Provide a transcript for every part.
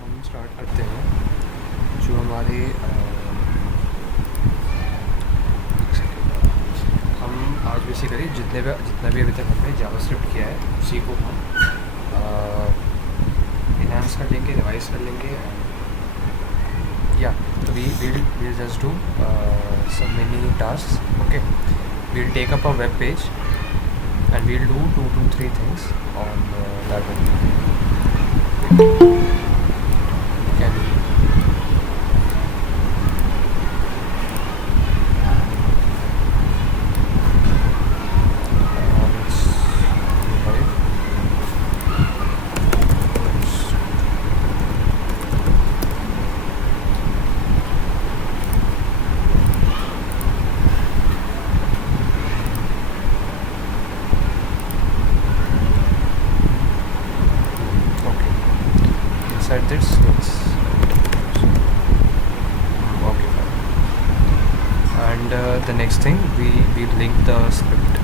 हम स्टार्ट करते हैं जो हमारे हम आज बेसिकली जितना भी अभी तक हमने जावास्क्रिप्ट किया है उसी को हम इन्हांस कर लेंगे, रिवाइज कर लेंगे। या we'll just do some many tasks. Okay, we'll take up a web page and we'll do two to three things on that only. Can let's revive. Okay, inside this let's okay fine. And the next thing we link the script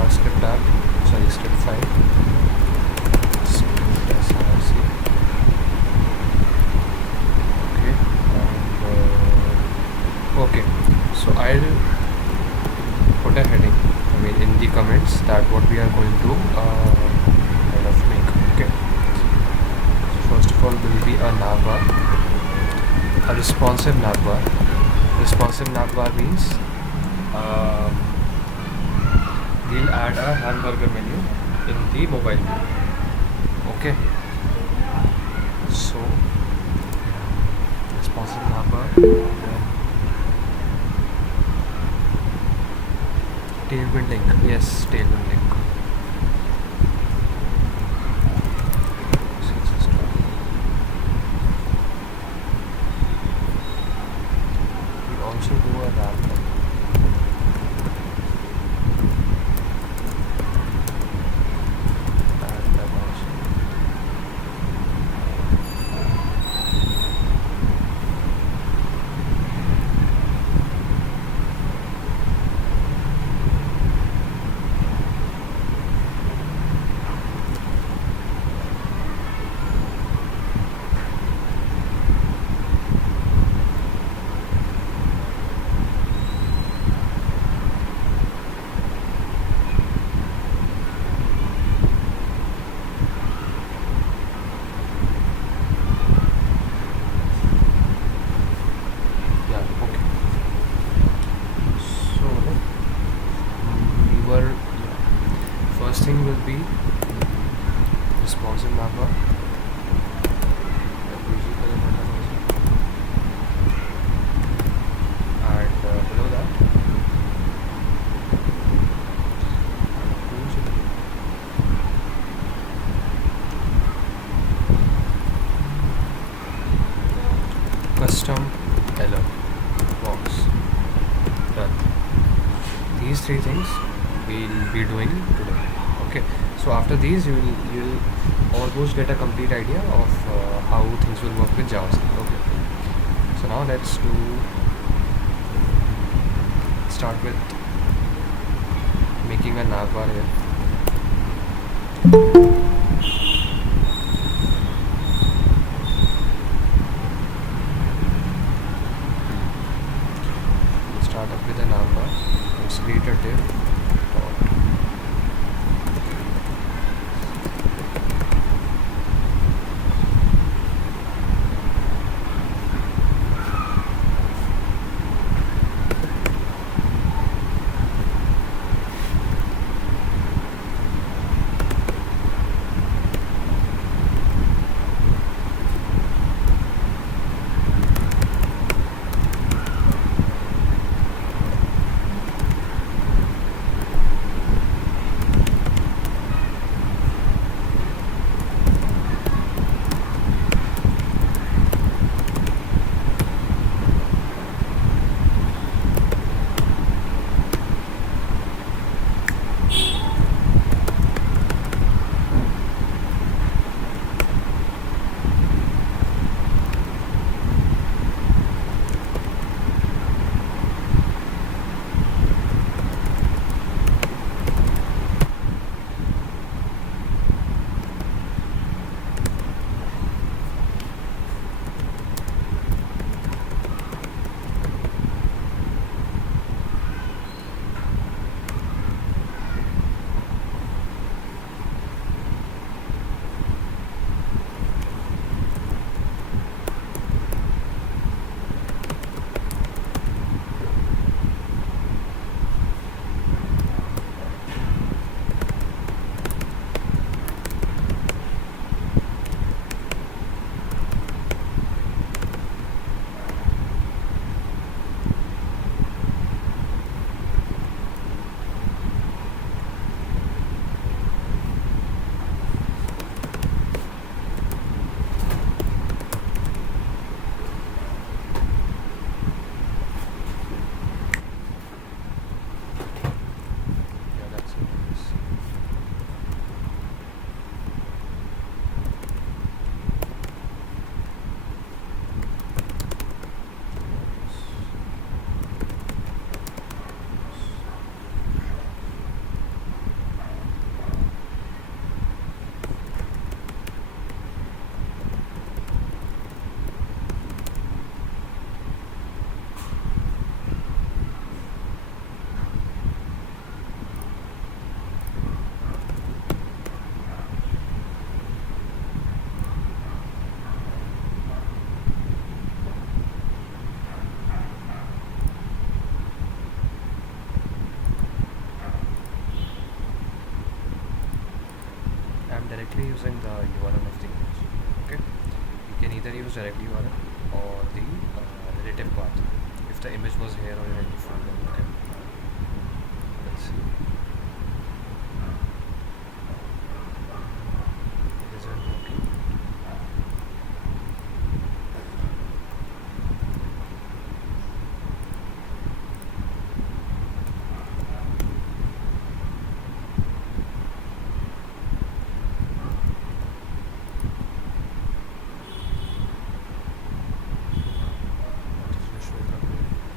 or script app, sorry, script file, script src. Okay, and okay, so I'll put a heading, I mean in the comments, that what we are going to kind of make. Okay, so first of all will be a navbar, a responsive navbar. Responsive navbar means we'll add a hamburger menu in the mobile view. Okay, so responsive navbar, tailwind link, yes, tailwind link. We also do a wrap. Yeah, okay. So we were, first thing will be responsive navbar. And below that, custom header box. Done. These three things we'll be doing today. Okay, so after these you'll almost get a complete idea of how things will work with JavaScript. Okay, so now let's start with making a navbar here. Start up with a navbar. Let's create a div dot directly using the URL of the image. Okay, you can either use directly URL or the relative path if the image was here or in any folder. Okay, let's see. It isn't working.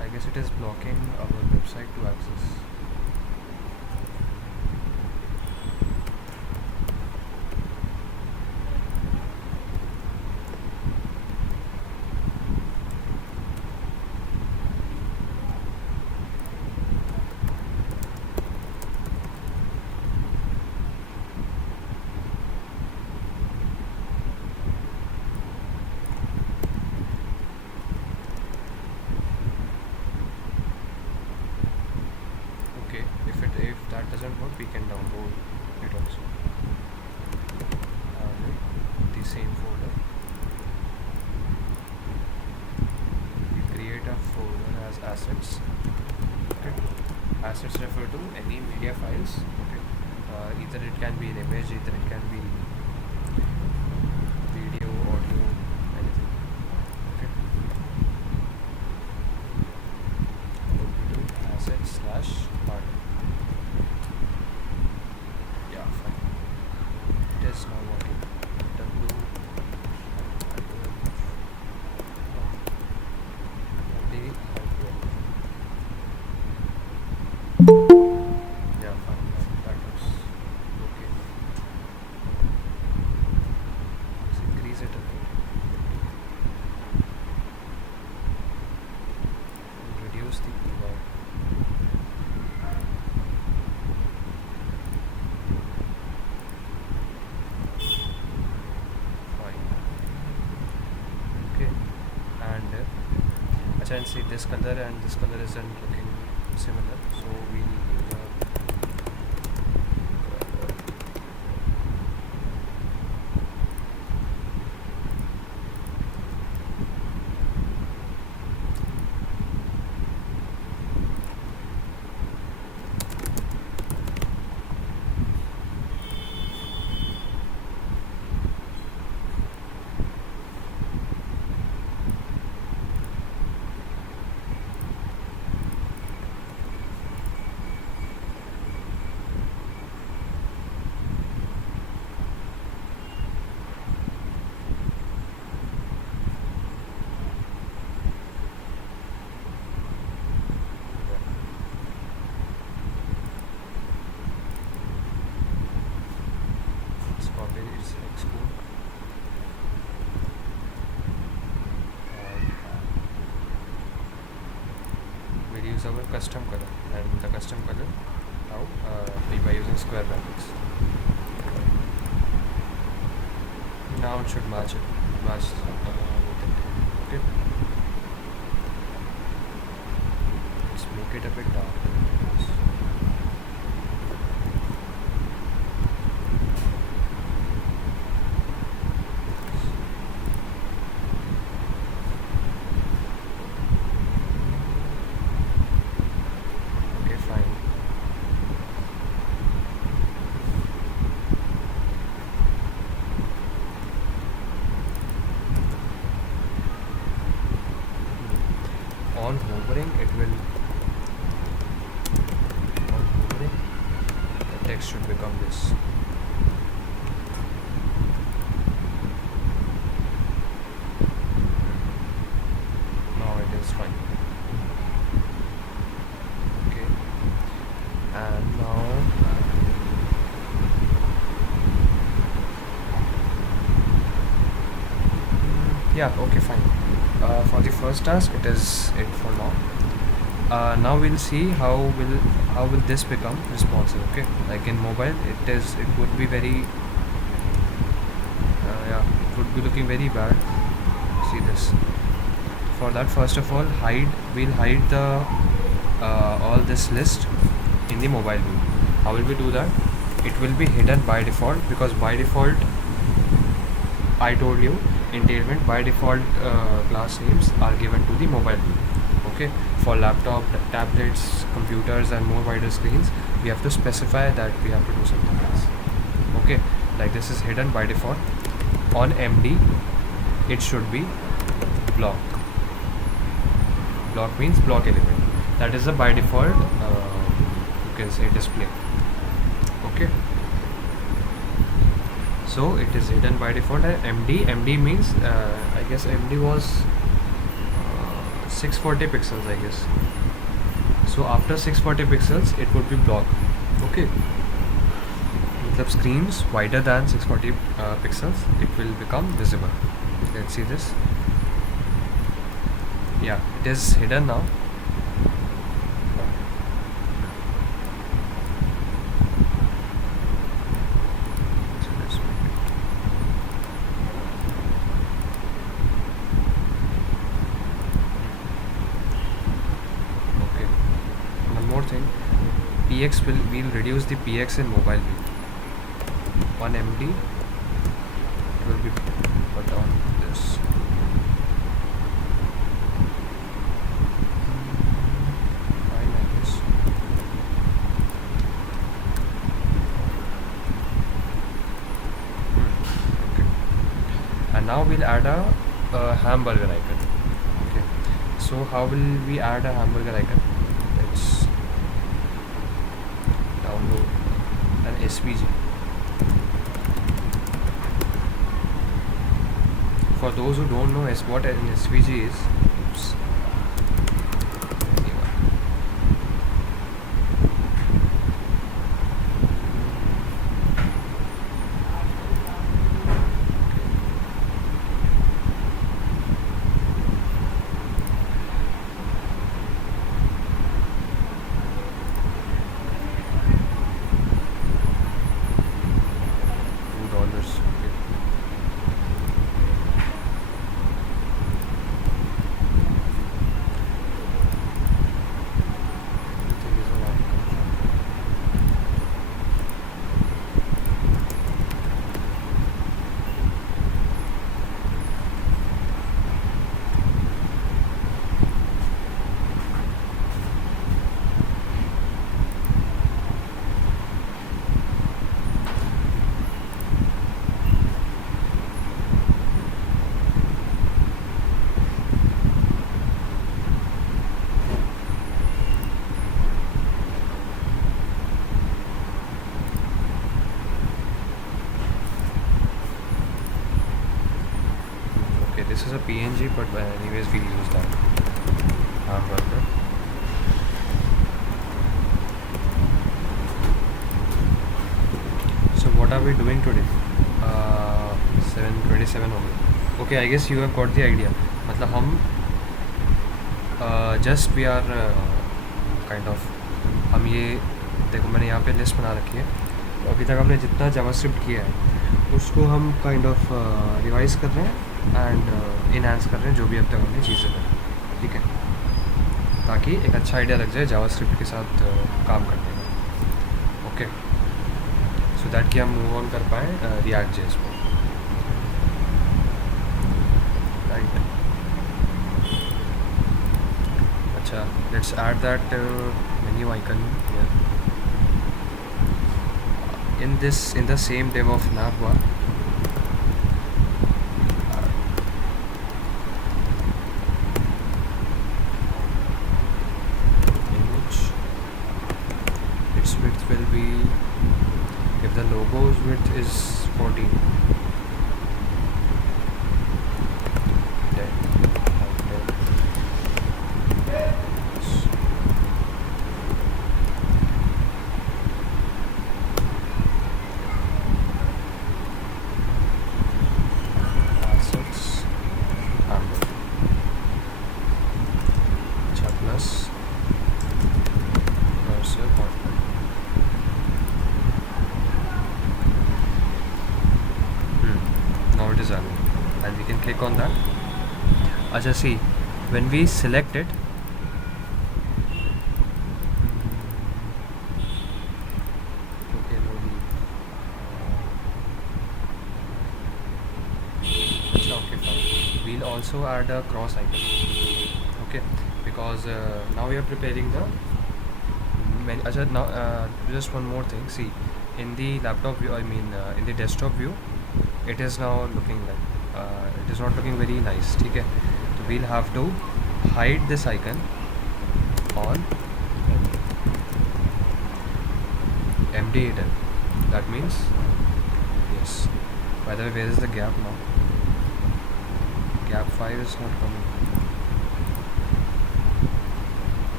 I guess it is blocking our website to access. Okay, if that doesn't work, we can download it also. The same folder. We create a folder as assets. Okay. Assets refer to any media files. Okay. Either it can be an image, either it can be video, audio, anything. Okay. What we do, assets slash hard. Yeah, fine. It is now working. W. Only yeah, fine. That looks okay. Let's increase it a bit. Reduce the UI. Fine. Okay. And and see this color and this color isn't looking similar, so we use a let's copy its export. We'll use our custom color, and the custom color now by using square brackets. Now it should match with it. Okay, let's make it a bit dark. Okay, fine. On hovering, the text should become this. Now it is fine. Okay, and now yeah, okay, fine. For the first task, it is it for now. Now we'll see how will this become responsive. Okay, like in mobile, it would be very yeah, it would be looking very bad. See this. For that, first of all, we'll hide the all this list in the mobile view. How will we do that? it will be hidden by default, because by default I told you in Tailwind by default class names are given to the mobile view. Okay, for laptop, tablets, computers and more wider screens we have to specify that we have to do something else. Okay, like this is hidden by default. On MD it should be block. Block means block element. That is the by default you can say display. Okay, so it is hidden by default. And MD means I guess MD was 640 pixels I guess. So after 640 pixels it would be block. Okay, the screens wider than 640 pixels it will become visible. Let's see this. Yeah, it is hidden now. So let's make it. Okay, one more thing, PX we'll reduce the PX in mobile view. On MD it will be put on this. Fine, I guess. Okay, and now we'll add a hamburger icon. Okay, so how will we add a hamburger icon? Let's download an SVG. For those who don't know what an SVG is, oops. Anyway. $2. Okay. Everything is an icon. Okay, this is a PNG, but anyways we'll use that hamburger. So what are we doing today? 7:27 हो गए. Okay, I guess you have got the idea. मतलब हम just we are kind of हम ये देखो मैंने यहाँ पे लिस्ट बना रखी है. तो अभी तक हमने जितना जावास्क्रिप्ट किया है उसको हम काइंड ऑफ रिवाइज कर रहे हैं एंड इनहांस कर रहे हैं जो भी अब तक हमने चीज़ें करी. ठीक है, ताकि एक अच्छा आइडिया लग जाए जावास्क्रिप्ट के साथ काम करने का. ओके, सो दैट कि हम मूव ऑन कर पाएँ रिएक्ट जेएस पर. राइट, अच्छा, let's add that menu icon here in the same div of navbar. Image, its width will be, if the logo's width is 14, then assets hamburger. अच्छा, plus cursor content. Now it is added and we can click on that. Acha, see, when we select it, okay, no need. we'll also add a cross icon. Okay, because now we are preparing the Ajay, now just one more thing. See, in the laptop view, I mean in the desktop view, it is now looking like it is not looking very nice. Okay, so we'll have to hide this icon on MD hidden. That means yes. By the way, where is the gap now? Gap 5 is not coming.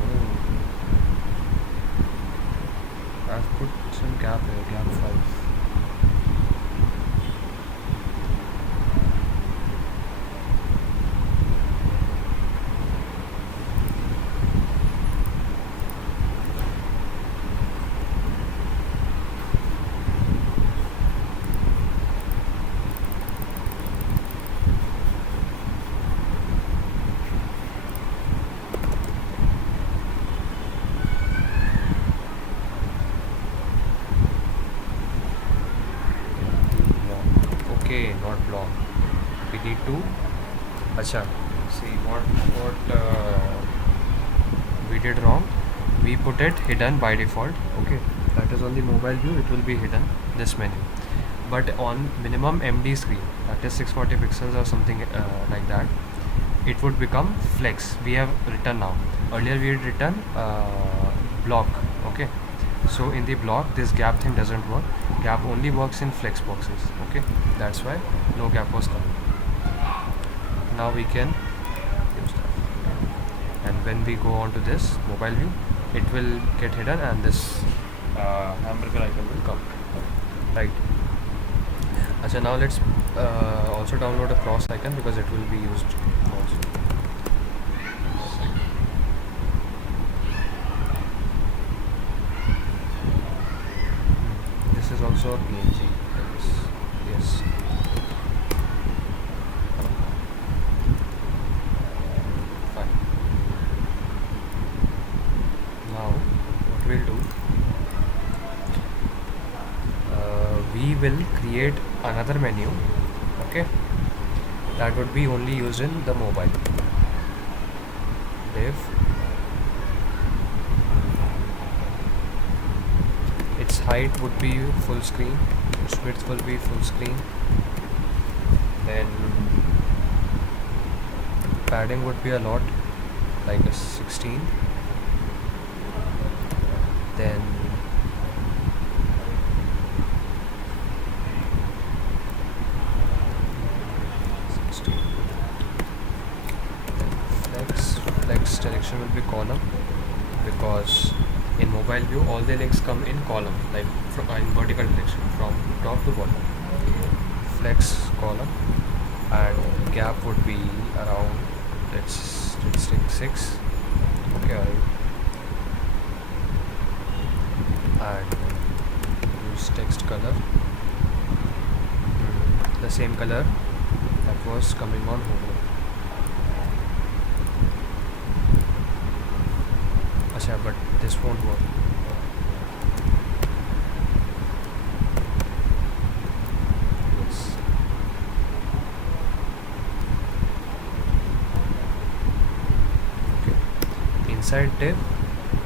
Oh, I've put some gap here, gap 5. Okay, not block. We need to. Acha, see what we did wrong. We put it hidden by default. Okay, that is on the mobile view. It will be hidden this menu. But on minimum MD screen, that is 640 pixels or something like that, it would become flex. We have written now. Earlier we had written block. Okay, so in the block this gap thing doesn't work. Gap only works in flex boxes. Okay, that's why no gap was coming. Now we can use that. And when we go on to this mobile view, it will get hidden and this hamburger icon will come. Right. Achha, now let's also download a cross icon because it will be used also. This is also a PNG. Yes. Fine. Now what we'll do, we will create another menu. Okay, that would be only used in the mobile. Div, its height would be full screen, its width will be full screen, then padding would be a lot, like a 16, then flex direction will be column, because in mobile view all the links come in column, like in vertical direction from top to bottom. Flex column, and gap would be around, let's take 6. Okay, and use text color, the same color that was coming on home. Achha, but this won't work. Yes. Okay. Inside div,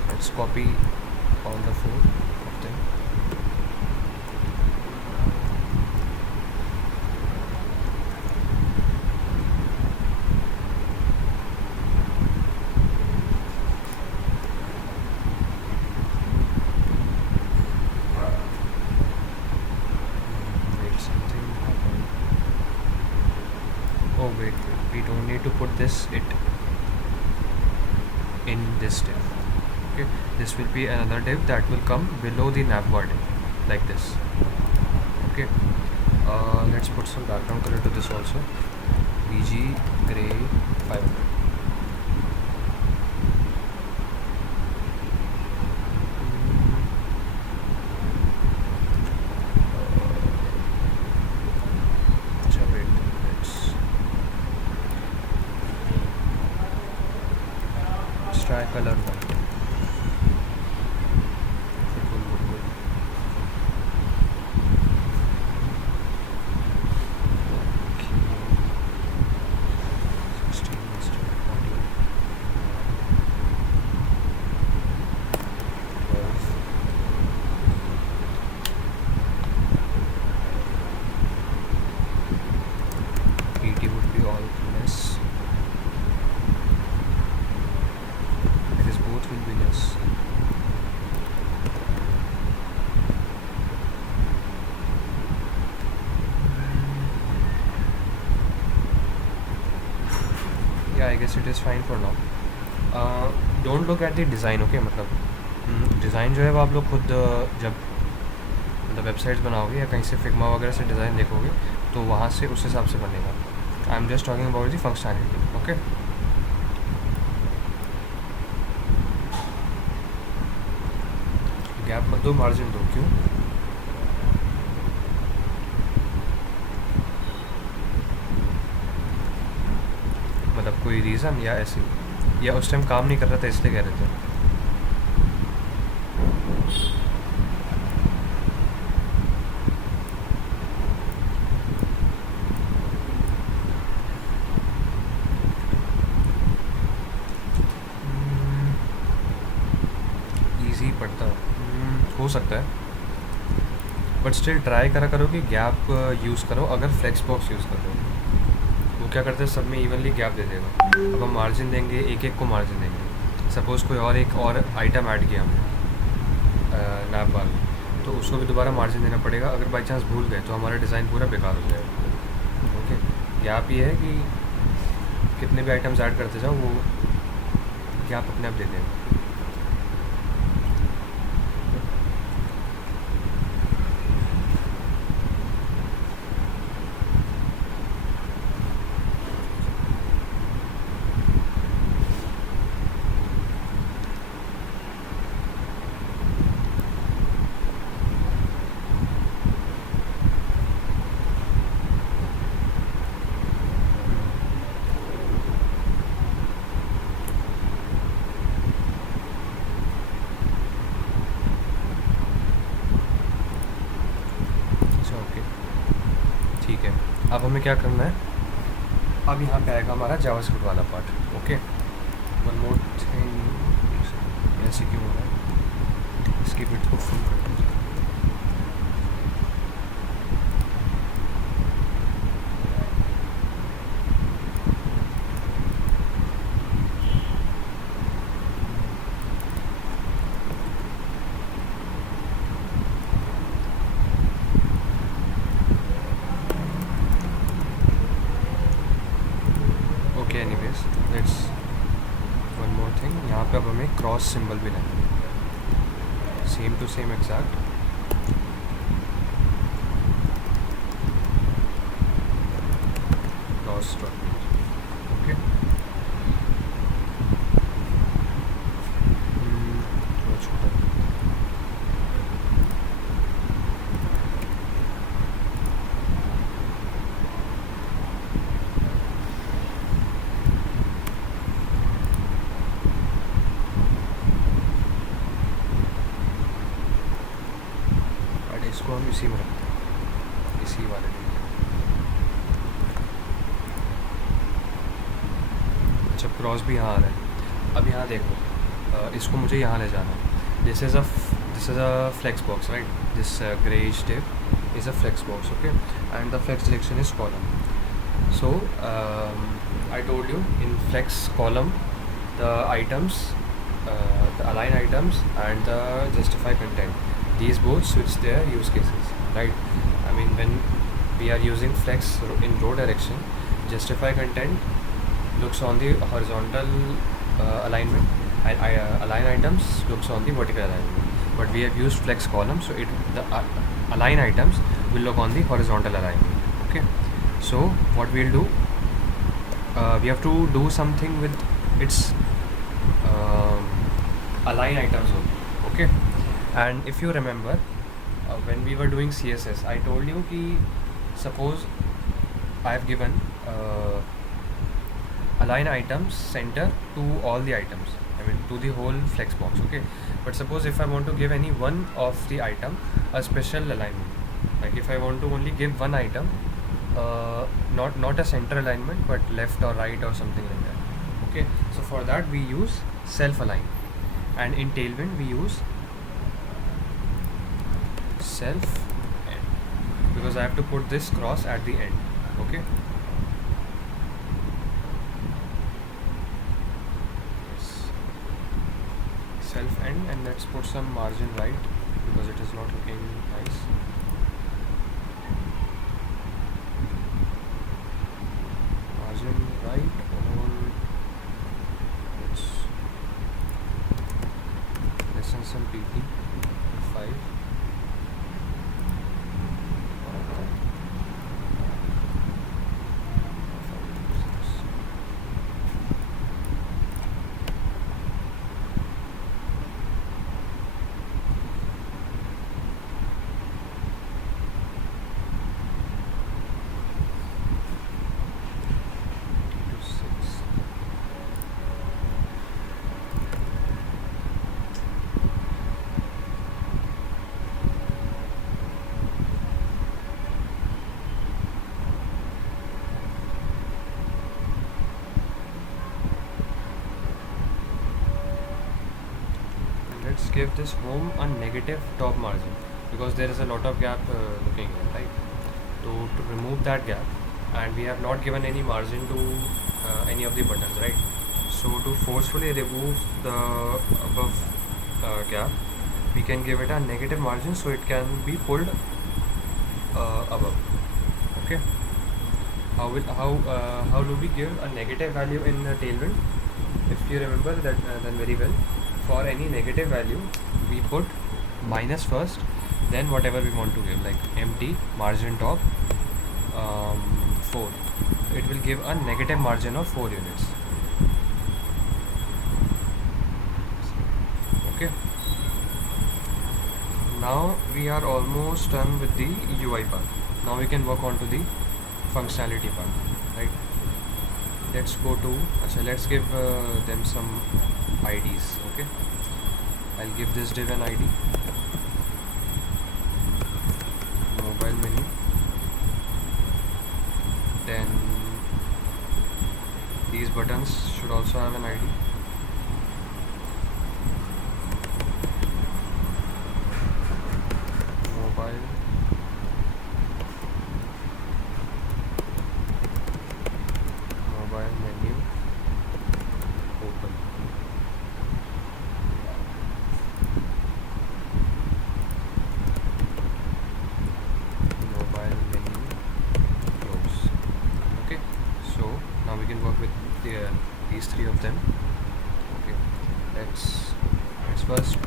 let's copy all the 4 of them. Oh wait, we don't need to put this in this div. Okay, this will be another div that will come below the navbar div, like this. Okay, let's put some background color to this also. BG gray 500. Try color white. I guess it is fine for now. Don't look at the design. Okay, मतलब design जो है वो आप लोग खुद जब मतलब websites बनाओगे या कहीं से फिग्मा वगैरह से डिज़ाइन देखोगे तो वहाँ से उस हिसाब से बनेगा. I am just talking about the functionality. Okay, gap मत दो, मार्जिन दो. क्यों? मतलब कोई रीज़न या ऐसे ही, या उस टाइम काम नहीं कर रहा था इसलिए कह रहे थे? ईजी पड़ता हो सकता है, बट स्टिल ट्राई करा करो कि गैप यूज़ करो. अगर फ्लेक्स बॉक्स यूज़ करो वो क्या करते हैं, सब में इवनली गैप दे देगा. अब हम मार्जिन देंगे, एक एक को मार्जिन देंगे. सपोज़ कोई और एक और आइटम ऐड किया हमने नैप बार, तो उसको भी दोबारा मार्जिन देना पड़ेगा. अगर बाई चांस भूल गए तो हमारा डिज़ाइन पूरा बेकार हो जाएगा. ओके, गैप ये है कि कितने भी आइटम्स ऐड करते जाओ वो गैप अपने आप दे देगा. ठीक है, अब हमें क्या करना है, अब यहाँ पे आएगा हमारा जावास्क्रिप्ट वाला part. Okay, one more thing. ऐसे क्यों हो रहा है? इसकी बिट को फुल कर दीजिए. Okay, anyways let's one more thing. यहाँ पे अब हमें क्रॉस सिंबल भी लेना है, same to same exact. Cross dot. Okay, थोड़ा छोटा. इसको हम इसी में रखते हैं, इसी वाले में. अच्छा, क्रॉस भी यहाँ आ रहा है. अब यहाँ देखो, इसको मुझे यहाँ ले जाना है. This is a flex box, right? This greyish tape is a flex box. Okay, and the flex direction is column. So I told you in flex column the items, the align items and the justify content, these both switch their use cases, right? I mean, when we are using flex in row direction, justify content looks on the horizontal alignment, and align items looks on the vertical alignment. But we have used flex column, so the align items will look on the horizontal alignment. Okay, so what we'll do, we have to do something with its align items only. Okay, and if you remember, when we were doing CSS, I told you ki suppose I have given align items center to all the items, I mean to the whole flex box. Okay, but suppose if I want to give any one of the item a special alignment, like if I want to only give one item not a center alignment but left or right or something like that. Okay, so for that we use self align, and in Tailwind we use self end, because I have to put this cross at the end. Okay, yes, self end, and let's put some margin right because it is not looking nice. Margin right, or give this home a negative top margin because there is a lot of gap looking here, right? So to remove that gap, and we have not given any margin to any of the buttons, right? So to forcefully remove the above gap, we can give it a negative margin so it can be pulled above. Okay. How do we give a negative value in Tailwind? If you remember that, then very well. For any negative value, we put minus first, then whatever we want to give, like empty margin top 4. It will give a negative margin of 4 units. Okay. Now we are almost done with the UI part. Now we can work on to the functionality part, right? Let's go to let's give them some IDs. Okay, I'll give this div an ID, mobile menu, then these buttons should also have an ID. Mobile menu open. Mobile menu close. Okay, so now we can work with these 3 of them. Okay, let's first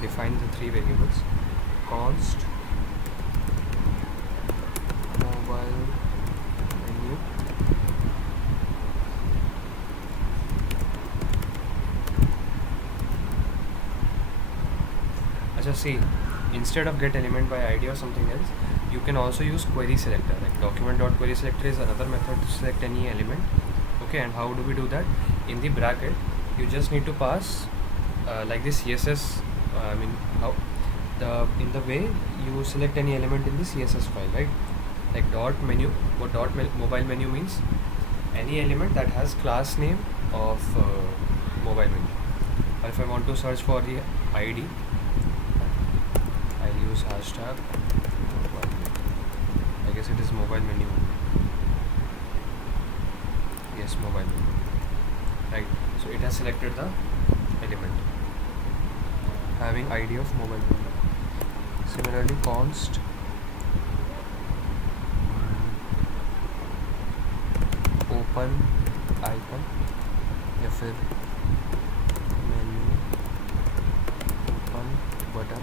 define the 3 variables. Const mobile menu see, instead of get element by ID or something else, you can also use query selector. Like document.query selector is another method to select any element. Okay, and how do we do that? In the bracket, you just need to pass like this CSS. In the way you select any element in the CSS file, right? Like dot menu. What mobile menu means? Any element that has class name of mobile menu. Or if I want to search for the ID, I'll use hashtag mobile menu. I guess it is mobile menu. Yes, mobile menu. Right. So it has selected the element having ID of mobile menu. Similarly, const open icon या फिर menu open button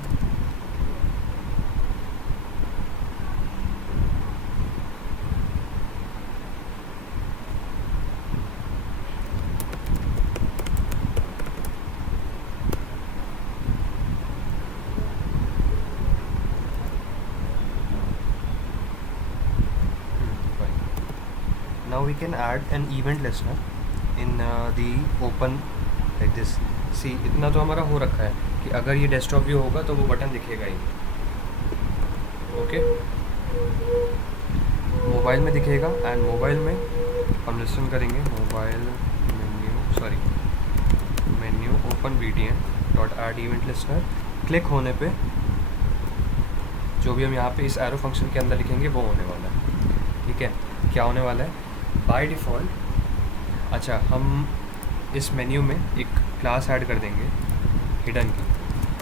now we can add an event listener in the open like this. See, इतना तो हमारा हो रखा है कि अगर ये डेस्कटॉप व्यू होगा तो वो बटन दिखेगा ही. ओके, मोबाइल में दिखेगा एंड मोबाइल में हम लिसन करेंगे mobile menu open btn dot add event listener. Click होने पे जो भी हम यहाँ पे इस एरो फंक्शन के अंदर लिखेंगे वो होने वाला है. ठीक है, क्या होने वाला है? बाय डिफ़ॉल्ट हम इस मेन्यू में एक क्लास ऐड कर देंगे हिडन की,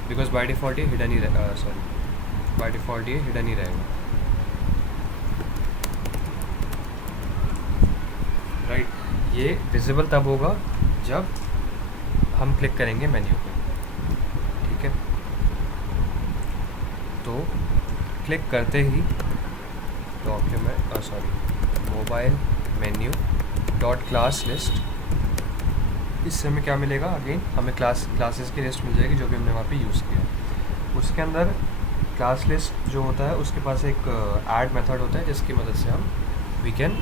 बिकॉज बाय डिफ़ॉल्ट ये हिडन ही बाय डिफ़ॉल्ट ये हिडन ही रहेगा. राइट, ये विजिबल तब होगा जब हम क्लिक करेंगे मेन्यू पे. ठीक है, तो क्लिक करते ही mobile menu dot class list, इससे हमें क्या मिलेगा? अगेन हमें क्लासेस की लिस्ट मिल जाएगी जो भी हमने वहाँ पे यूज़ किया. उसके अंदर क्लास लिस्ट जो होता है उसके पास एक ऐड मेथड होता है जिसकी मदद से हम we can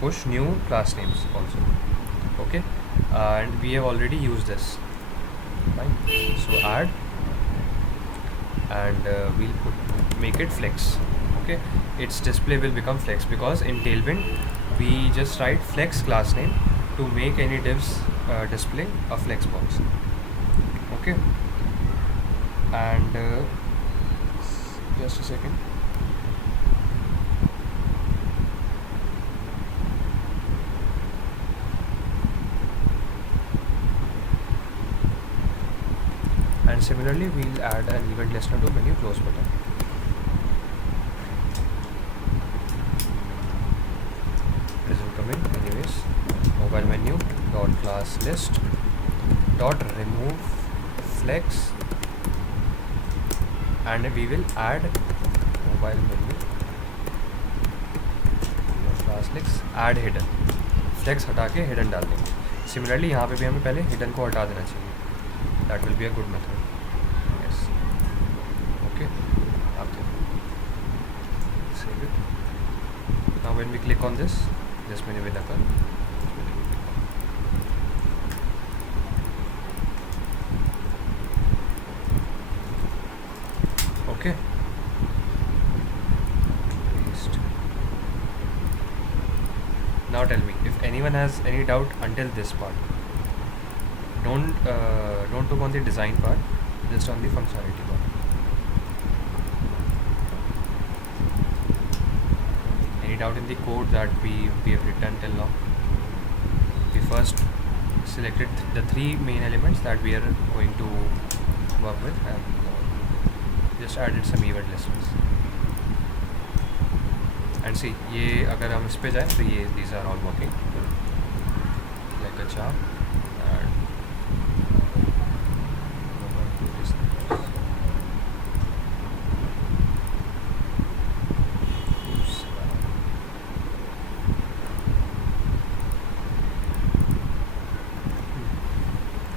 push new class names also. Okay, and we have already use this. Fine, so add and we'll make it flex. Okay, its display will become flex because in Tailwind we just write flex class name to make any divs display a flex box. Okay, and just a second. And similarly, we'll add an event listener to menu close button. It is incoming. Anyways, mobile menu dot class list dot remove flex, and we will add mobile menu class list add hidden. Flex हटा के hidden डाल देंगे. Similarly यहाँ पे भी हमें पहले hidden को हटा देना चाहिए. That will be a good method. Yes, okay. आप देखो, save it. Now when we click on this menu will occur. Okay. Now tell me if anyone has any doubt until this part. Don't look on the design part, just on the functionality part. Any doubt in the code that we have written till now? We first selected the three main elements that we are going to work with, and just added some event listeners. And see, ये अगर हम इस पे जाएं तो ये these are all working like a charm. And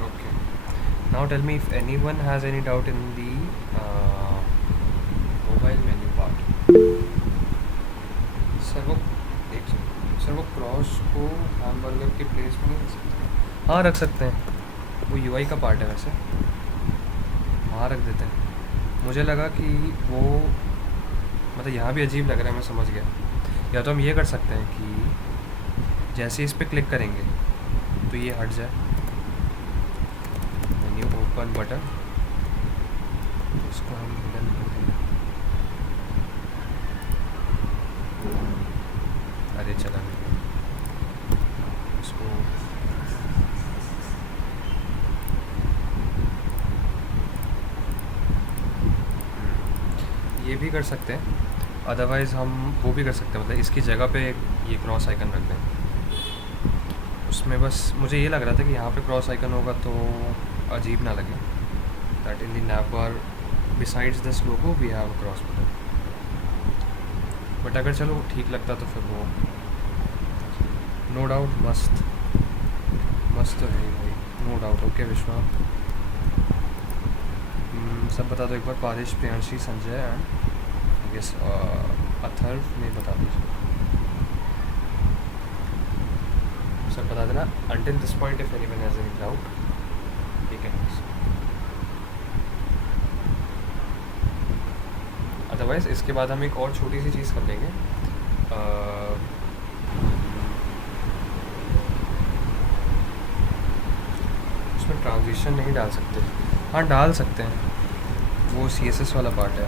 okay. Now tell me if anyone has any doubt in the mobile menu part. Sir वो cross को हैमबर्गर के प्लेस में नहीं रख सकते? हाँ, रख सकते हैं. वो यूआई का पार्ट है वैसे, वहाँ रख देते हैं. मुझे लगा कि वो मतलब यहाँ भी अजीब लग रहा है, मैं समझ गया. या तो हम ये कर सकते हैं कि जैसे इस पर क्लिक करेंगे तो ये हट जाए, मेन्यू ओपन बटन, इसको हम हिडन कर देंगे. अरे चला गया इसको. ये भी कर सकते हैं. अदरवाइज़ हम वो भी कर सकते हैं, मतलब इसकी जगह पे ये क्रॉस आइकन रख दें. उसमें बस मुझे ये लग रहा था कि यहाँ पे क्रॉस आइकन होगा तो अजीब ना लगे. That in the nav bar besides this logo we have cross button. But अगर चलो ठीक लगता तो फिर वो नो डाउट मस्त तो है भाई, नो डाउट. ओके विश्वा, सब बता दो एक बार. Parish, Priyanshi, Sanjay and I guess Atharva ने बता दीजिए. सब बता देना until this point. If anyone has any doubt ठीक है. अदरवाइज़ इसके बाद हम एक और छोटी सी चीज़ कर लेंगे. उसमें ट्रांजिशन नहीं डाल सकते. हाँ, डाल सकते हैं, वो CSS वाला पार्ट है.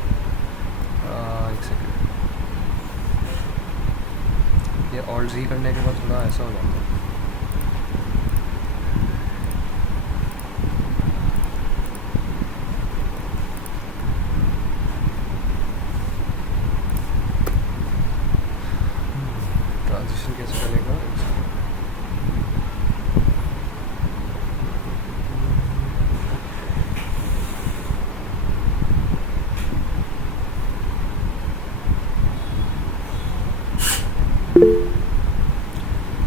एक सेकेंड, ये Alt Z करने के बाद थोड़ा ऐसा हो जाता है. ट्रांजिशन कैसे चलेगा?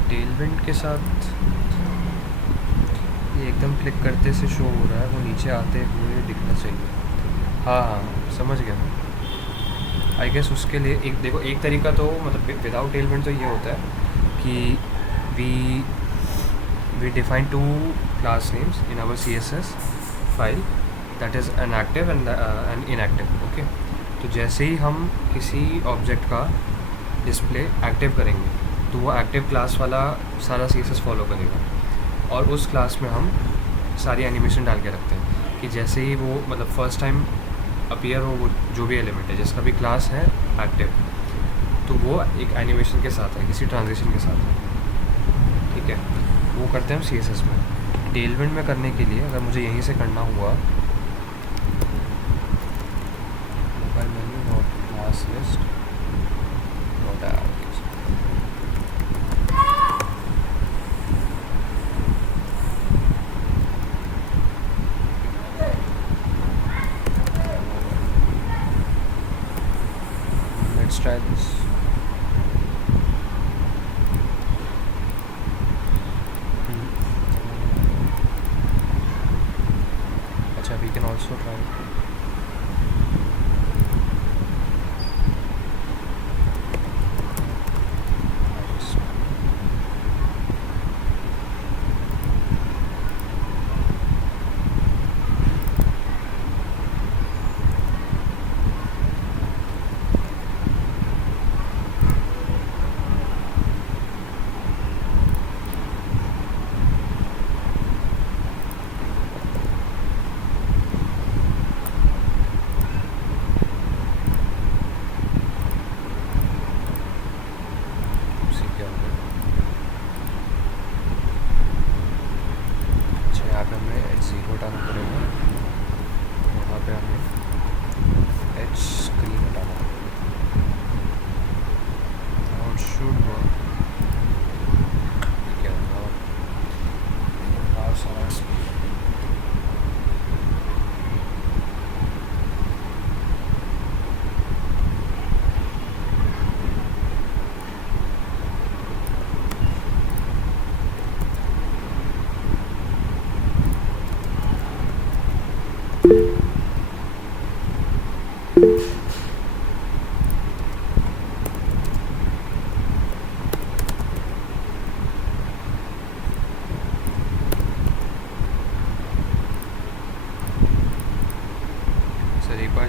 टेलविंड के साथ ये एकदम क्लिक करते से शो हो रहा है, वो नीचे आते हुए दिखना चाहिए. हाँ, समझ गया मैं. आई गेस उसके लिए एक देखो, एक तरीका तो मतलब विदाउट टेलविंड तो ये होता है कि we define two class names in our CSS file, that is an active and inactive. Okay, तो जैसे ही हम किसी ऑब्जेक्ट का डिस्प्ले एक्टिव करेंगे तो वो एक्टिव क्लास वाला सारा CSS फॉलो करेगा, और उस क्लास में हम सारी एनिमेशन डाल के रखते हैं. कि जैसे ही वो मतलब फर्स्ट टाइम अपीयर हो वो जो भी एलिमेंट है जिसका भी क्लास है एक्टिव, तो वो एक एनिमेशन के साथ है, किसी ट्रांजिशन के साथ है, ठीक है। वो करते हैं हम CSS में। टेलविंड में करने के लिए अगर मुझे यहीं से करना हुआ, mobile menu dot class list dot add, let's try this. अच्छा, we can also try.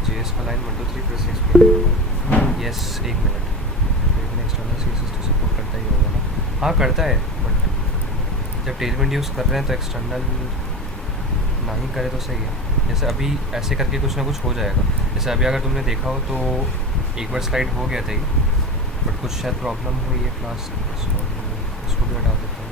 JS का line 1 2 3 press explain. Yes, 1 minute. लेकिन एक्सटर्नल CSS तो सपोर्ट करता ही होगा ना? हाँ करता है, बट जब टेलविंड यूज़ कर रहे हैं तो एक्सटर्नल ना ही करे तो सही है। जैसे अभी ऐसे करके कुछ ना कुछ हो जाएगा। जैसे अभी अगर तुमने देखा हो तो एक बार स्लाइड हो गया था ही, बट कुछ शायद प्रॉब्लम हुई है क्लास, इसको भी हटा देता हूँ।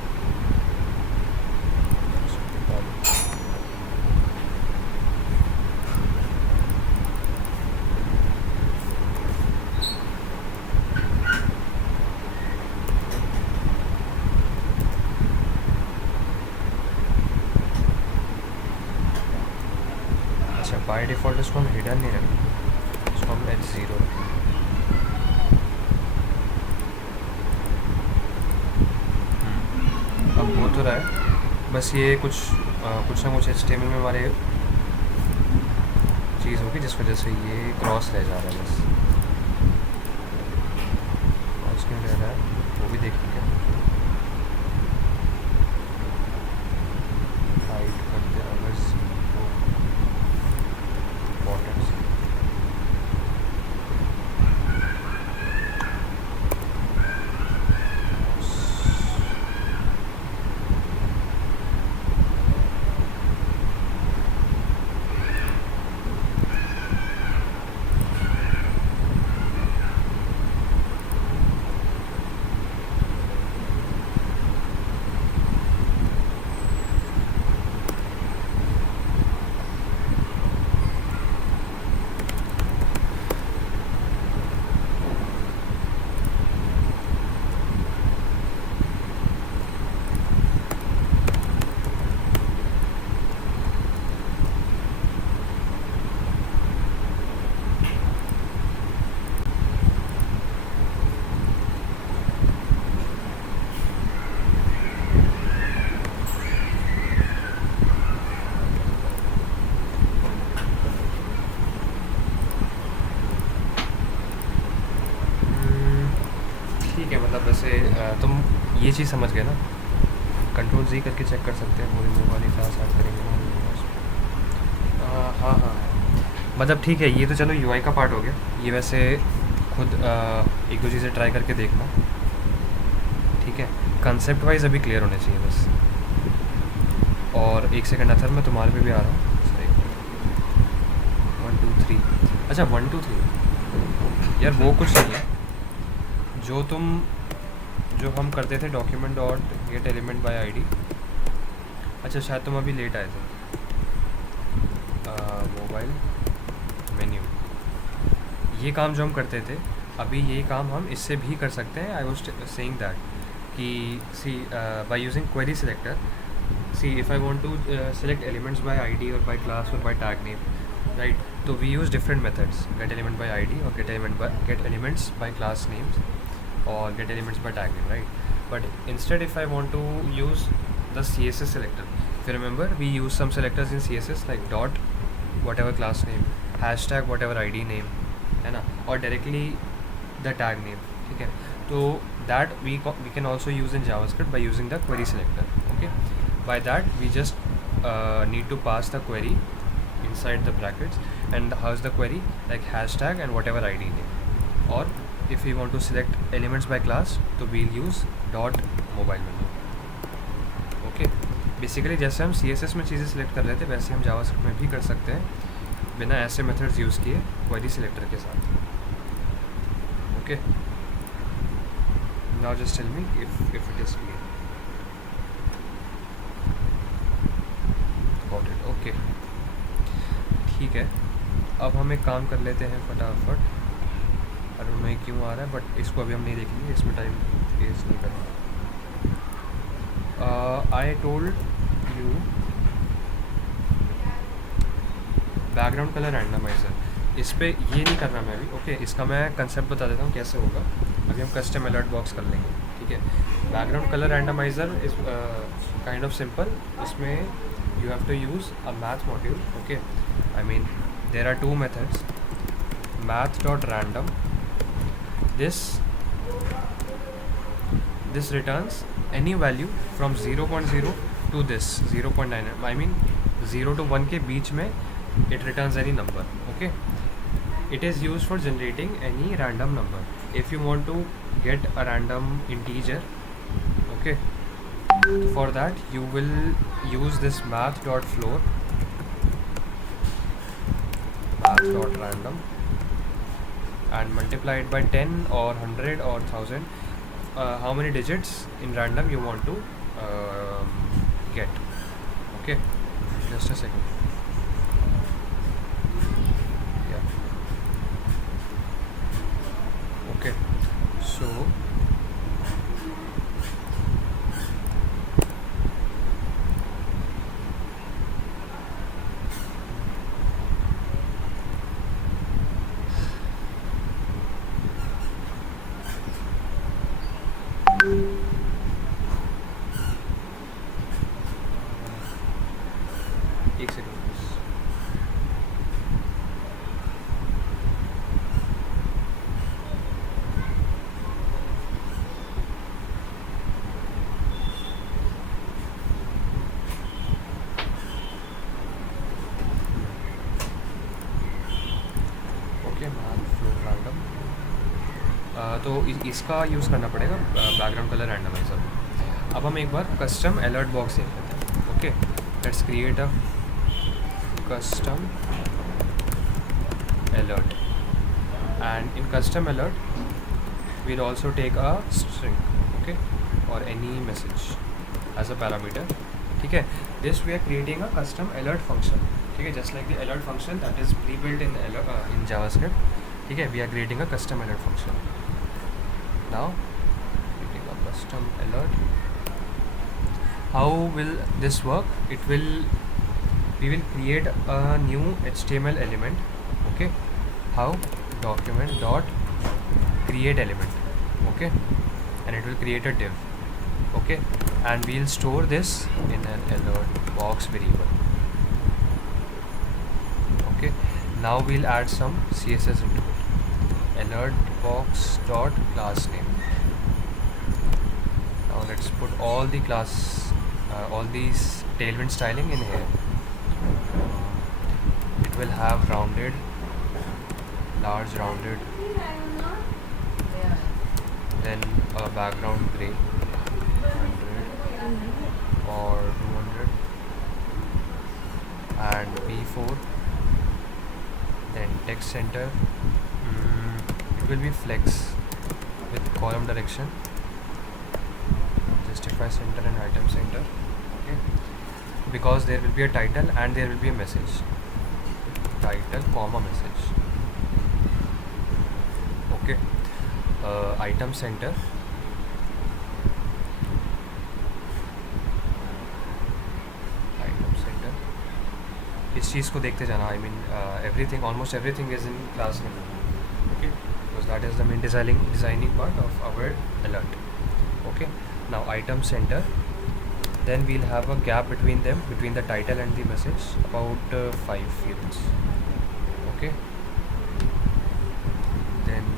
अच्छा, बाय डिफ़ॉल्ट इसको हम हिडन नहीं रखेंगे, इसको हम H0 रखेंगे। अब हो तो रहा है, बस ये कुछ ना कुछ HTML में हमारे चीज़ होगी जिस वजह से ये क्रॉस रह जा रहा है। बस क्रॉस क्यों रह रहा है वो भी देखेंगे। हाइड कर दे अगर इम्पोर्टेंट ठीक है। मतलब वैसे तुम ये चीज़ समझ गए ना? Ctrl+Z करके चेक कर सकते हैं पूरी मूव वाली क्लास ऐड करेंगे ना। हाँ हाँ, मतलब ठीक है, ये तो चलो UI का पार्ट हो गया। ये वैसे खुद एक दो चीज़ें ट्राई करके देखना, ठीक है। कंसेप्ट वाइज अभी क्लियर होने चाहिए बस। और एक सेकंड अथर मैं तुम्हारे पे भी आ रहा हूँ। सही। 3। अच्छा 1 2 3 यार वो कुछ नहीं है जो हम करते थे document dot gate element by ID. अच्छा शायद तुम अभी लेट आए थे। मोबाइल मेन्यू, ये काम जो हम करते थे अभी ये काम हम इससे भी कर सकते हैं। आई वाज सेइंग दैट कि see by using query selector, see if I want to select elements by id or by class or by tag name, right? So we use different methods, get element by id or get elements by class names or get elements by tag name, right? But instead if I want to use the css selector, if you remember we use some selectors in css like dot whatever class name, hashtag whatever id name, है ना, और directly the tag name, ठीक है? तो that we can also use in javascript by using the query selector, okay? By that we just need to pass the query inside the brackets, and how's the query, like hashtag and whatever id name, or if we want to select elements by class तो we'll use dot mobile menu, okay? Basically जैसे हम css में चीज़ें select कर रहे थे वैसे हम जावास्क्रिप्ट में भी कर सकते हैं बिना ऐसे मेथड्स यूज़ किए क्वेरी सिलेक्टर के साथ, okay? Now just tell me if it is clear. Got it, okay? ठीक है, अब हम एक काम कर लेते हैं फटाफट। आई डोंट नो क्यों आ रहा है बट इसको अभी हम नहीं देखेंगे, इसमें टाइम वेस्ट नहीं करना। I told you background colour randomiser, इस पर ये नहीं करना मैं अभी, ओके? इसका मैं कंसेप्ट बता देता हूँ कैसे होगा। अभी हम कस्टम अलर्ट बॉक्स कर लेंगे, ठीक है? Background colour randomiser is kind of simple. इसमें you have to use a math module, okay? I mean there are two methods, math.random. This returns any value from 0.0 to this 0.9, I mean 0 to 1 के बीच में it returns any number, okay? It is used for generating any random number. If you want to get a random integer, okay, for that you will use this math.random and multiply it by 10 or 100 or 1000, how many digits in random you want to get, okay? Just a second. Yeah, okay, so एक second please. Okay, math flow random, तो इसका use करना पड़ेगा background colour randomiser. अब हम एक बार custom alert box देख लेते हैं, okay? Let's create a custom alert, and in custom alert we'll also take a string, okay, or any message as a parameter, ठीक है? This we are creating a custom alert function, ठीक है? Just like the alert function that is pre-built in JavaScript, ठीक है? We are creating a custom alert function. Now creating a custom alert. How will this work? We will create a new HTML element, okay? How? Document dot create element, okay? And it will create a div, okay? And we'll store this in an alert box variable, okay? Now we'll add some CSS into it. Alert box dot class name. Now let's put all the class, all these Tailwind styling in here. It will have rounded, large rounded, then a background gray 100 or 200, and B4 then text center, it will be flex with column direction, justify center and item center. Okay, because there will be a title and there will be a message, title comma message. Okay, item center, इस चीज़ को देखते जाना. I mean everything, almost everything is in class में. Okay, because that is the main designing part of our alert. Okay, now item centre, then we'll have a gap between them, between the title and the message, about 5 fields. Okay, then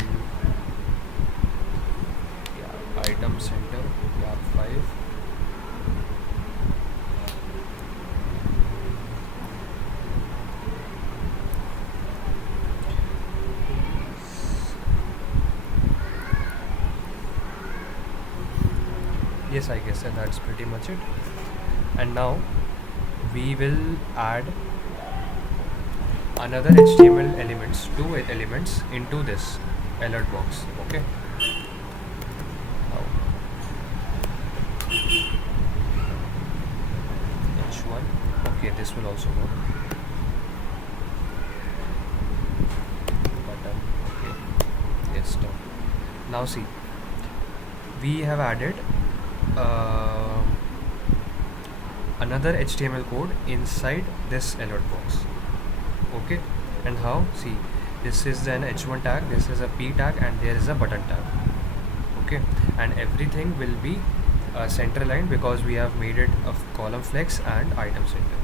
yeah, item center gap 5. Yes, I guess that's pretty much it. And now we will add another HTML elements, 2 elements into this alert box. Okay, now h1. Okay, this will also work. Button. Okay, yes, done. Now see, we have added another HTML code inside this alert box. Okay, and how? See, this is an h1 tag, this is a p tag, and there is a button tag. Okay, and everything will be center aligned because we have made it of column flex and item center.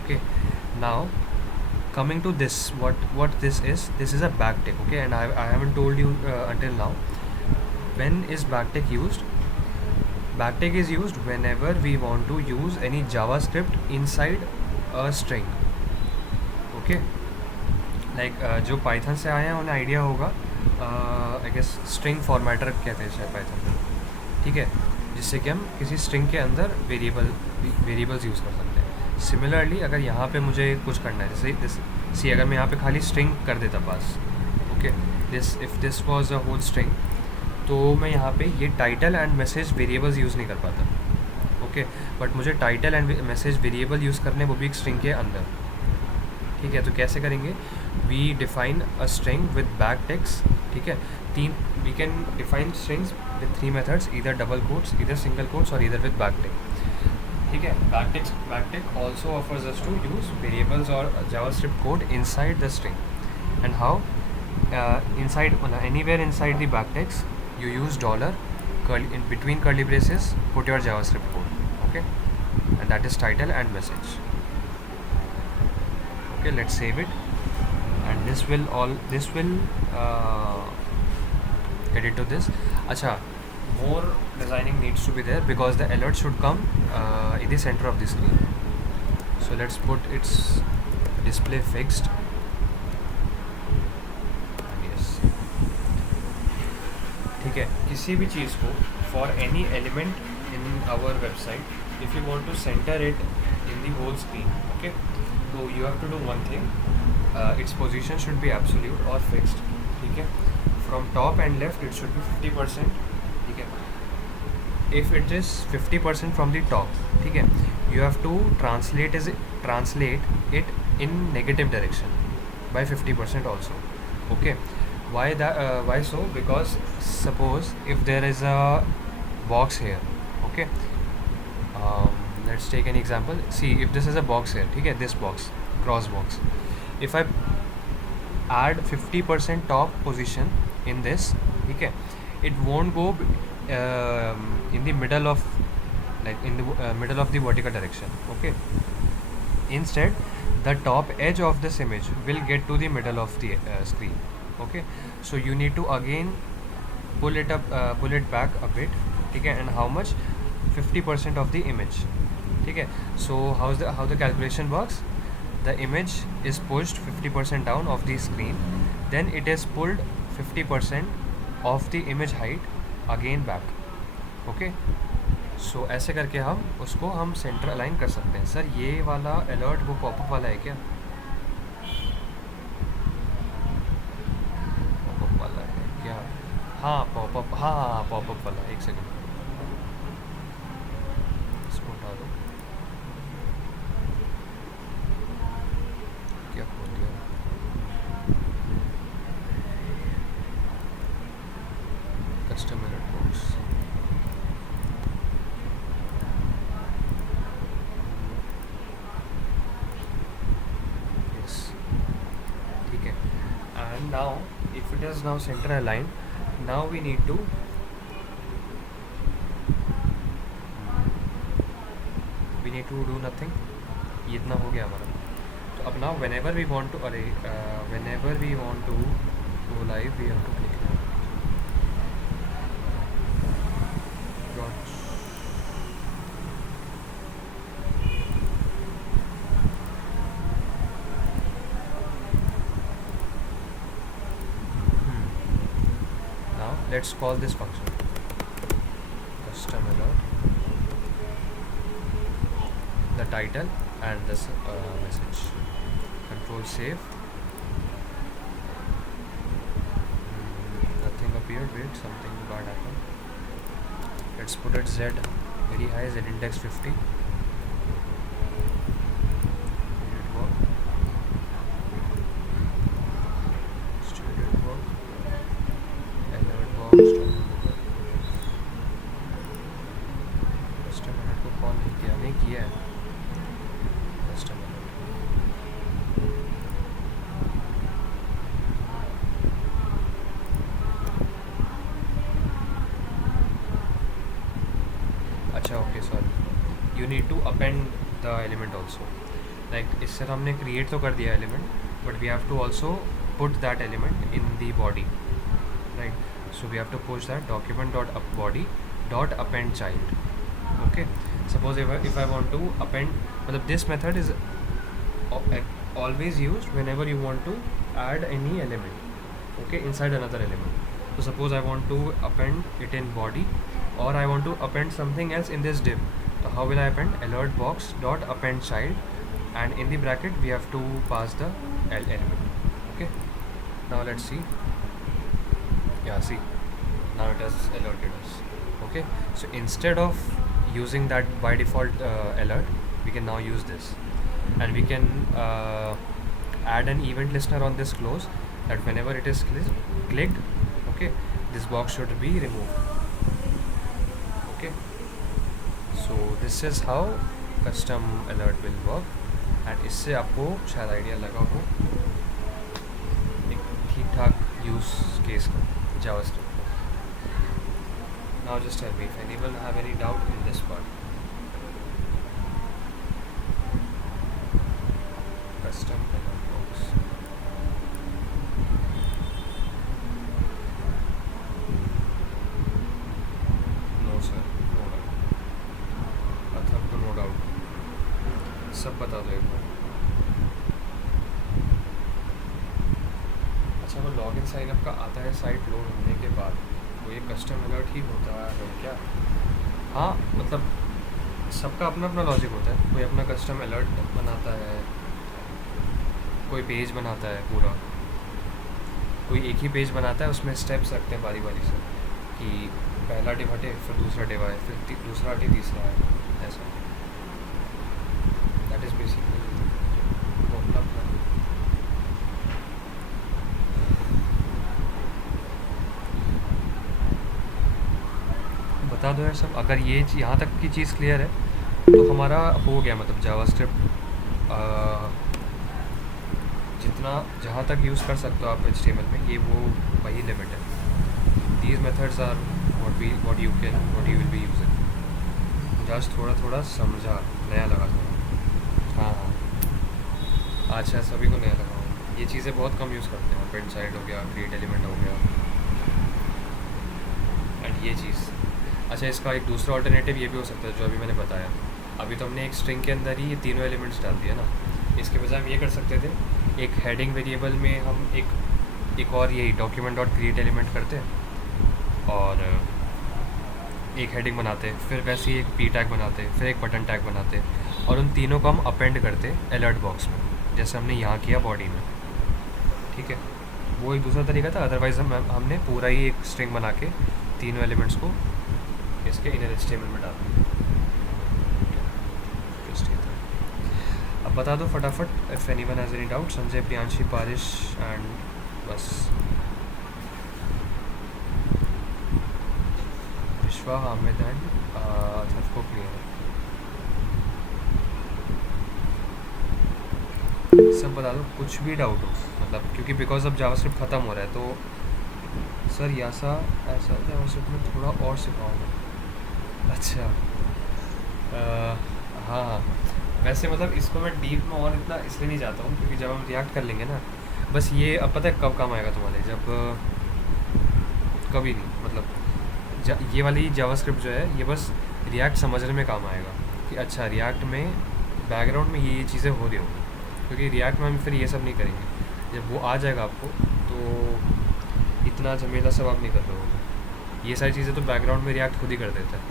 Okay, now coming to this, what this is a backtick. Okay, and I haven't told you until now, when is backtick used? Backtick is used whenever we want to use any JavaScript inside a string. Okay, like जो Python से आए हैं उन्हें idea होगा, I guess string formatter कहते हैं शायद Python में. ठीक है, जिससे कि हम किसी स्ट्रिंग के अंदर वेरिएबल्स यूज़ कर सकते हैं. सिमिलरली अगर यहाँ पे मुझे कुछ करना है, जैसे अगर मैं यहाँ पे खाली स्ट्रिंग कर देता पास. Okay, if this was a whole string, तो मैं यहाँ पे ये title and message variables use नहीं कर पाता. ओके, बट मुझे title and message variable use करने, वो भी एक स्ट्रिंग के अंदर. ठीक है, तो कैसे करेंगे? We define a string with backticks. ठीक है, we can define strings with 3 methods, either double quotes, either single quotes, और ईदर विद बैकटिक. ठीक है, backtick also offers us to use variables और JavaScript code inside the string. And how? inside, anywhere inside the backticks, you use dollar in between curly braces, put your JavaScript code. Okay, and that is title and message. Okay, let's save it, and this will edit to this. Acha, more designing needs to be there because the alert should come in the center of the screen. So let's put its display fixed. ठीक है, किसी भी चीज़ को, for any element in our website, if you want to centre it in the whole screen, okay, तो you have to do one thing, its position should be absolute और fixed. ठीक है, from top and left it should be 50%. ठीक है, if it is 50% फ्रॉम the top, ठीक है, you have to translate it in negative direction by 50% also. Okay, why so? Because suppose if there is a box here, okay, let's take an example. See, if this is a box here, ठीक है, this box, cross box, if I add 50% top position in this, ठीक है, it won't go in the middle of, like in the middle of the vertical direction. Okay, instead the top edge of this image will get to the middle of the screen. Okay, so you need to again pull it back a bit. ठीक है, and how much? 50% of the image. ठीक है, so how the calculation works? The image is pushed 50% down of the screen, then it is pulled 50% of the image height again back. Okay, so ऐसे करके हम centre align कर सकते हैं. Sir ये वाला अलर्ट वो पॉपअप वाला है क्या? हाँ पॉपअप, हाँ हाँ पॉपअप वाला, एक सेकंड इसको उठा दो। क्या खोल दिया? कस्टम अलर्ट बॉक्स, यस ठीक है। And now if it is now center aligned, now we need to do nothing। ये इतना हो गया हमारा। तो अब now whenever we want to whenever we want to go live we have to click launch। Now let's call this function custom alert, the title and this message, control save, nothing appeared, wait something bad happened, let's put it Z very high, Z index 50, did it work? Still didn't work, alert box custom alert को call नहीं किया है custom alert. अच्छा okay sorry, you need to append the element also. Like इससे हमने create तो कर दिया element, but we have to also put that element in the body, right. So we have to push that document dot body dot append child। okay, suppose if I want to append, मतलब this method is always used whenever you want to add any element, okay, inside another element। so suppose I want to append it in body, or I want to append something else in this div, so how will I append? alert box dot append child, and in the bracket we have to pass the element, okay। now let's see, yeah see, now it has alerted us, okay। so instead of using that by default alert, we can now use this, and we can add an event listener on this close, that whenever it is clicked, okay, this box should be removed, okay। so this is how custom alert will work, and इससे आपको शायद idea लगा हो एक ठीक ठाक use case का JavaScript. Now just tell me if anyone have any doubt in this part। Custom alert box, no sir, no doubt, Atharva को no doubt, सब बता दो एक बार। अच्छा वो लॉगिन साइन अप का आता है साइट लोड होने के बाद, वो ये कस्टम अलर्ट ही होता है क्या? हाँ मतलब सबका अपना अपना लॉजिक होता है, कोई अपना कस्टम अलर्ट बनाता है, कोई पेज बनाता है पूरा, कोई एक ही पेज बनाता है, उसमें स्टेप्स रखते हैं बारी बारी से कि पहला डिव हटे, फिर दूसरा डिव आए, फिर दूसरा हटे, तीसरा आए, ऐसा। दैट इज़ बेसिकली वो अपना अपना। बता दो यार सब, अगर ये यहाँ तक की चीज़ क्लियर है तो हमारा हो गया, मतलब जावास्क्रिप्ट जितना जहाँ तक यूज़ कर सकते हो आप HTML में, ये वो वही लिमिट है। These methods are what you will be using। जस्ट थोड़ा थोड़ा समझा, नया लगा थोड़ा। हाँ अच्छा सभी को नया लगा हो, ये चीज़ें बहुत कम यूज़ करते हैं। append child हो गया, create element हो गया, एंड ये चीज़। अच्छा इसका एक दूसरा ऑल्टरनेटिव ये भी हो सकता है जो अभी मैंने बताया। अभी तो हमने एक स्ट्रिंग के अंदर ही ये तीनों एलिमेंट्स डाल दिया ना, इसके बजाय हम ये कर सकते थे, एक हेडिंग वेरिएबल में हम एक और यही document dot create एलिमेंट करते और एक हेडिंग बनाते, फिर वैसे ही एक पी टैग बनाते, फिर एक बटन टैग बनाते, और उन तीनों को हम अपेंड करते अलर्ट बॉक्स में, जैसे हमने यहाँ किया बॉडी में। ठीक है, वो एक दूसरा तरीका था, अदरवाइज़ हमने पूरा ही एक स्ट्रिंग बना के तीनों एलिमेंट्स को इसके इनर HTML में डाल दिया। अब बता दो फटाफट, if anyone has any doubt. Sanjay, Priyanshi, Parish and बस विश्वा, हामिद एंड सबको क्लियर है। सब बता दो, कुछ भी डाउट हो मतलब, क्योंकि बिकॉज अब जावास्क्रिप्ट ख़त्म हो रहा है तो सर यासा ऐसा जावास्क्रिप्ट में थोड़ा और सिखाऊंगा। अच्छा हाँ, वैसे मतलब इसको मैं डीप में और इतना इसलिए नहीं जाता हूँ क्योंकि जब हम रिएक्ट कर लेंगे ना, बस ये अब पता है कब काम आएगा तुम्हारे, जब कभी नहीं मतलब ये वाली जावास्क्रिप्ट जो है ये बस रिएक्ट समझने में काम आएगा कि अच्छा रिएक्ट में बैकग्राउंड में ये चीज़ें हो रही होंगी, क्योंकि रिएक्ट में हम फिर ये सब नहीं करेंगे। जब वो आ जाएगा आपको तो इतना झमेला सब आप नहीं कर रहे होगे, ये सारी चीज़ें तो बैकग्राउंड में रिएक्ट खुद ही कर देता है।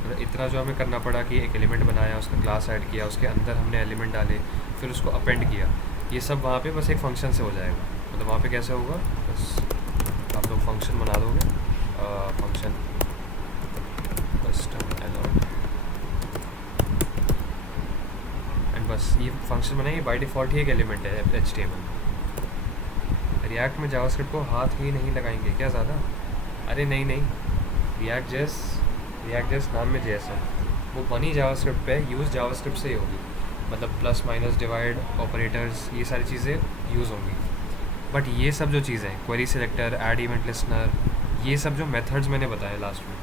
मतलब इतना जो हमें करना पड़ा कि एक एलिमेंट बनाया, उसका क्लास ऐड किया, उसके अंदर हमने एलिमेंट डाले, फिर उसको अपेंड किया, ये सब वहाँ पे बस एक फंक्शन से हो जाएगा। मतलब वहाँ पे कैसे होगा, बस आप लोग फंक्शन बना दोगे, फंक्शन कस्टम अलॉट, एंड बस ये फंक्शन बनाएंगे। बाय डिफ़ॉल्ट ही एक एलिमेंट है HTML। रिएक्ट में जावास्क्रिप्ट को हाथ ही नहीं लगाएंगे क्या ज़्यादा? अरे नहीं नहीं, रिएक्ट जेस नाम में जेस है, वो बनी जावास्क्रिप्ट पे, यूज़ जावास्क्रिप्ट से ही होगी। मतलब प्लस माइनस डिवाइड ऑपरेटर्स ये सारी चीज़ें यूज़ होंगी, बट ये सब जो चीज़ें query selector, add event listener, ये सब जो मेथड्स मैंने बताए लास्ट में,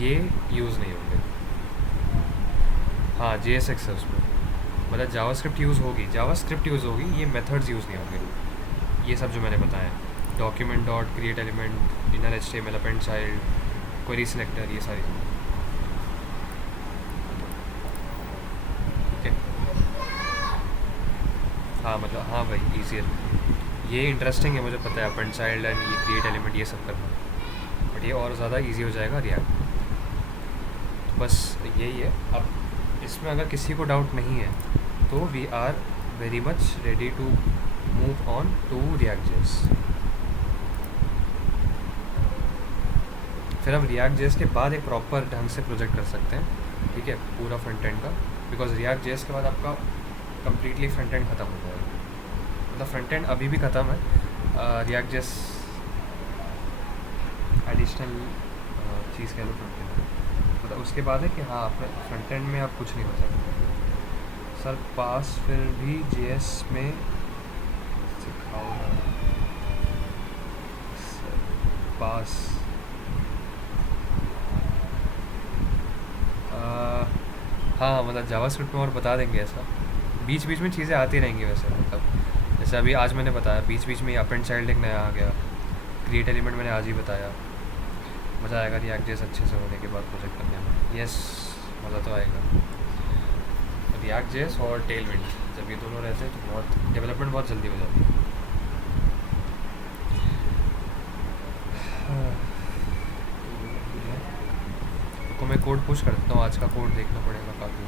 ये यूज़ नहीं होंगे। हाँ JSX है उसमें, मतलब जावास्क्रिप्ट यूज़ होगी, ये मेथड्स यूज़ नहीं होंगे। ये सब जो मैंने बताया, document dot create element, inner HTML, append child, query selector, ये सारी चीज़ें। ठीक है, हाँ मतलब हाँ भाई ईजियर, ये इंटरेस्टिंग है, मुझे पता है अपेंड चाइल्ड एंड ये क्रिएट एलिमेंट ये सब करना, बट ये और ज़्यादा ईजी हो जाएगा रिएक्ट। तो बस यही है। अब इसमें अगर किसी को डाउट नहीं है तो we are very much ready to move on to React.js। फिर हम React.js के बाद एक प्रॉपर ढंग से प्रोजेक्ट कर सकते हैं, ठीक है, पूरा फ्रंट एंड का, बिकॉज React.js के बाद आपका कम्प्लीटली फ्रंट एंड ख़त्म हो जाएगा। मतलब फ्रंट एंड अभी भी ख़त्म है, React.js एडिशनल चीज़ कह लो फ्रंट एंड, मतलब उसके बाद है कि हाँ आप फ्रंट एंड में आप कुछ नहीं बचा सकते सर। पास फिर भी JS में सिखाओ सर, पास हाँ मतलब जावास्क्रिप्ट में और बता देंगे ऐसा, बीच बीच में चीज़ें आती रहेंगी वैसे। मतलब जैसे अभी आज मैंने बताया, बीच बीच में अपेंड चाइल्ड एक नया आ गया, क्रिएट एलिमेंट मैंने आज ही बताया। मज़ा आएगा React.js अच्छे से होने के बाद प्रोजेक्ट करने में, यस मज़ा तो आएगा। React.js और टेलविंड जब ये दोनों रहते हैं तो बहुत डेवलपमेंट बहुत जल्दी हो जाती है। तो मैं कोड पुश करता हूँ, आज का कोड देखना पड़ेगा काफ़ी।